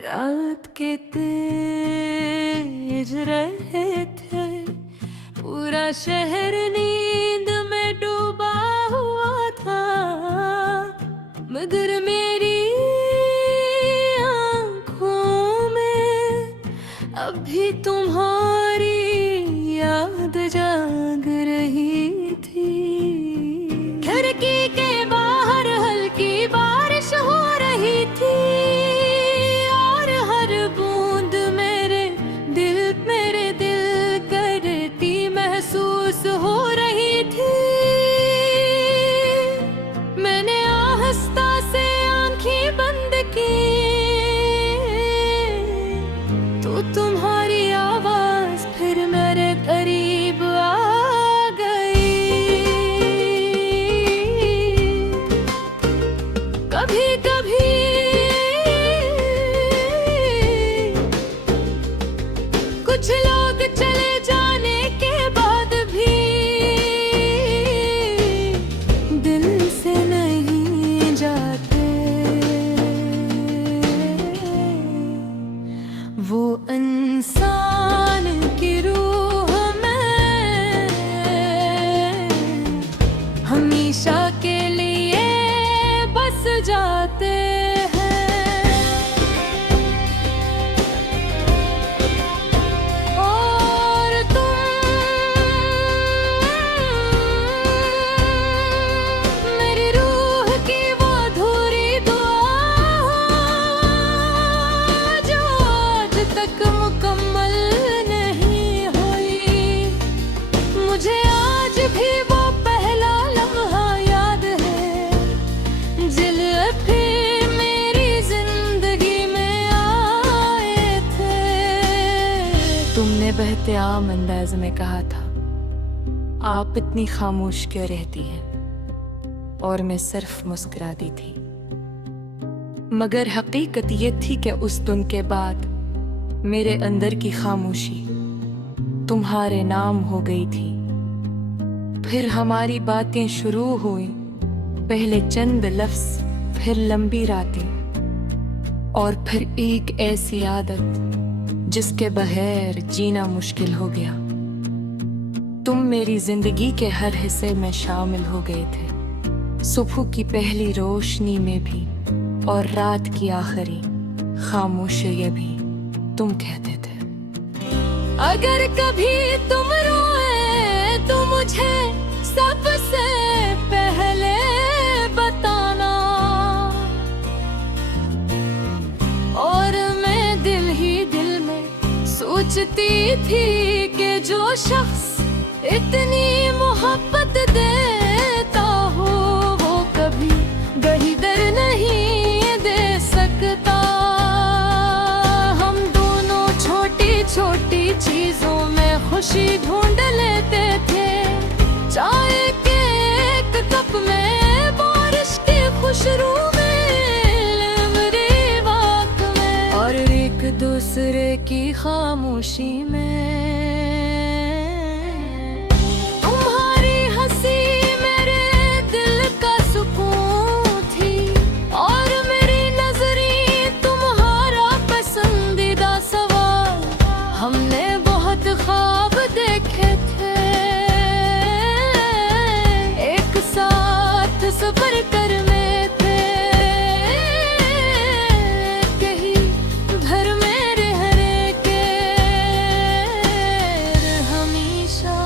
रात के तेज रहे थे, पूरा शहर नींद में डूबा हुआ था, मगर मेरी आँखों में अभी तुम्हारी याद जाग रही थी। खिड़की के बाहर हल्की बारिश हो रही थी और हर बूंद मेरे दिल करती महसूस हो रही थी। मैंने आहिस्ता से आंखें बंद की तो तुम्हारी आवाज फिर मेरे करीब आ गई। कभी कभी कुछ लोग चले जाने के बाद भी दिल से नहीं जाते। वो इंसान की रूह में हमेशा के लिए बस जाते हैं। और तुम मेरी रूह की वो अधूरी दुआ जो आज तक मुकम्मल नहीं हुई। मुझे आज भी वो पहला लम्हा याद है जिल फिर मेरी जिंदगी में आए थे। तुमने बहते आम अंदाज में कहा था, आप इतनी खामोश क्यों रहती हैं, और मैं सिर्फ मुस्कुराती थी। मगर हकीकत ये थी कि उस दिन के बाद मेरे अंदर की खामोशी तुम्हारे नाम हो गई थी। फिर हमारी बातें शुरू हुई, पहले चंद लफ्ज, फिर लंबी रातें, और फिर एक ऐसी आदत जिसके बगैर जीना मुश्किल हो गया। तुम मेरी जिंदगी के हर हिस्से में शामिल हो गए थे, सुबह की पहली रोशनी में भी और रात की आखिरी खामोशी भी। तुम कहते थे, अगर कभी तुम रोए तो मुझे सबसे पहले बताना। और मैं दिल ही दिल में सोचती थी कि जो शख्स इतनी मोहब्बत देता हो वो कभी गरीदर नहीं दे सकता। हम दोनों छोटी छोटी चीजों में खुशी ढूंढ लेते थे, चाय के एक कप में, बारिश की खुशबू में, मेरे वाक में, और एक दूसरे की खामोशी में। तुम्हारी हंसी मेरे दिल का सुकून थी, और मेरी नजरें तुम्हारा पसंदीदा सवाल। हमने बहुत ख्वाब देखे थे, एक साथ सफर करने थे, कहीं घर में रहने के, हमेशा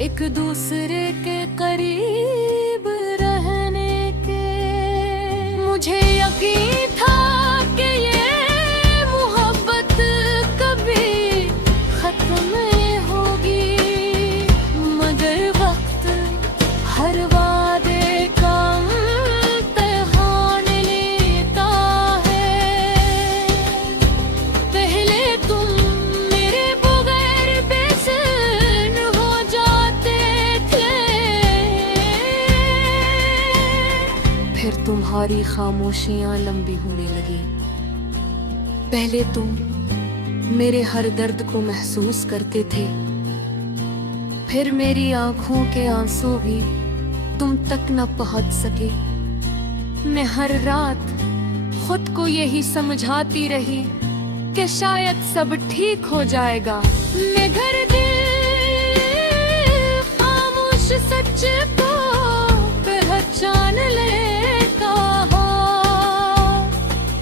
एक दूसरे के करीब रहने के। मुझे यकीन था कि ये मोहब्बत कभी खत्म नहीं होगी, मगर वक्त हर वादे का इम्तिहान लेता है। पहले तुम मेरे बगैर बेचैन हो जाते थे, फिर तुम्हारी खामोशियां लंबी होने लगी। पहले तुम मेरे हर दर्द को महसूस करते थे, फिर मेरी आंखों के आंसू भी तुम तक न पहुंच सके। मैं हर रात खुद को यही समझाती रही कि शायद सब ठीक हो जाएगा। मगर दिल खामोश सच को पहचान लेता है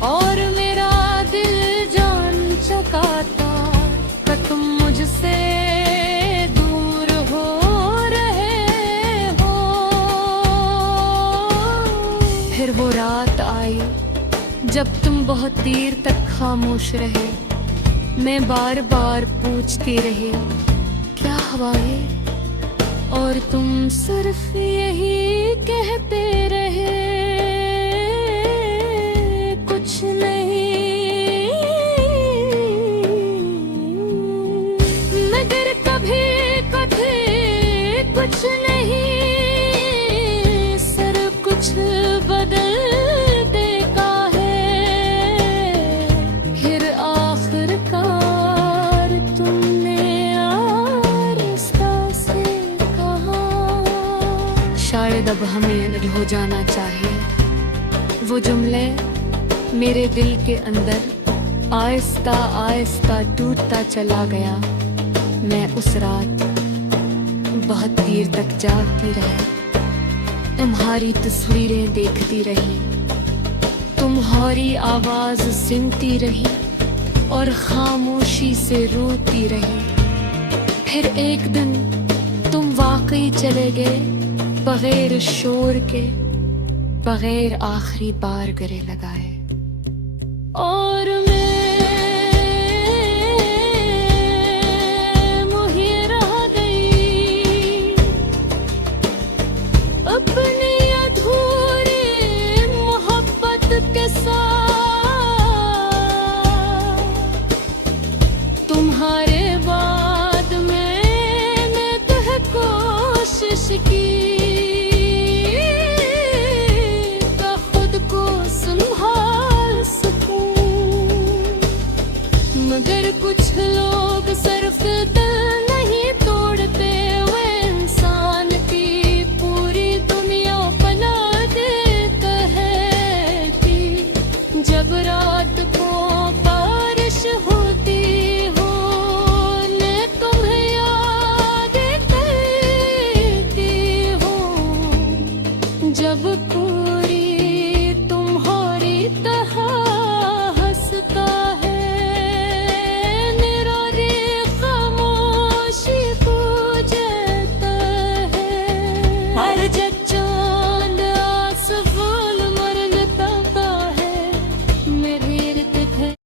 और मेरा दिल जान चुका था कि तुम मुझसे दूर हो रहे हो। फिर वो रात आई जब तुम बहुत देर तक खामोश रहे। मैं बार बार पूछती रही क्या हुआ है, और तुम सिर्फ यही कहते रहे कुछ नहीं। मगर कभी कभी कुछ नहीं, सर कुछ बदल देगा है। फिर आखिरकार तुमने आहिस्ता से कहा शायद अब हमें अलग हो जाना चाहिए। वो जुमले मेरे दिल के अंदर आहिस्ता आहिस्ता टूटता चला गया। मैं उस रात बहुत देर तक जागती रही, तुम्हारी तस्वीरें देखती रही, तुम्हारी आवाज सुनती रही और खामोशी से रोती रही। फिर एक दिन तुम वाकई चले गए, बगैर शोर के, बगैर आखिरी बार गले लगाए। और मुझे रह गई अपनी अधूरी मोहब्बत के साथ। तुम्हारे बाद मैंने कोशिश की कि खुद को संभाल सकूं, मगर कुछ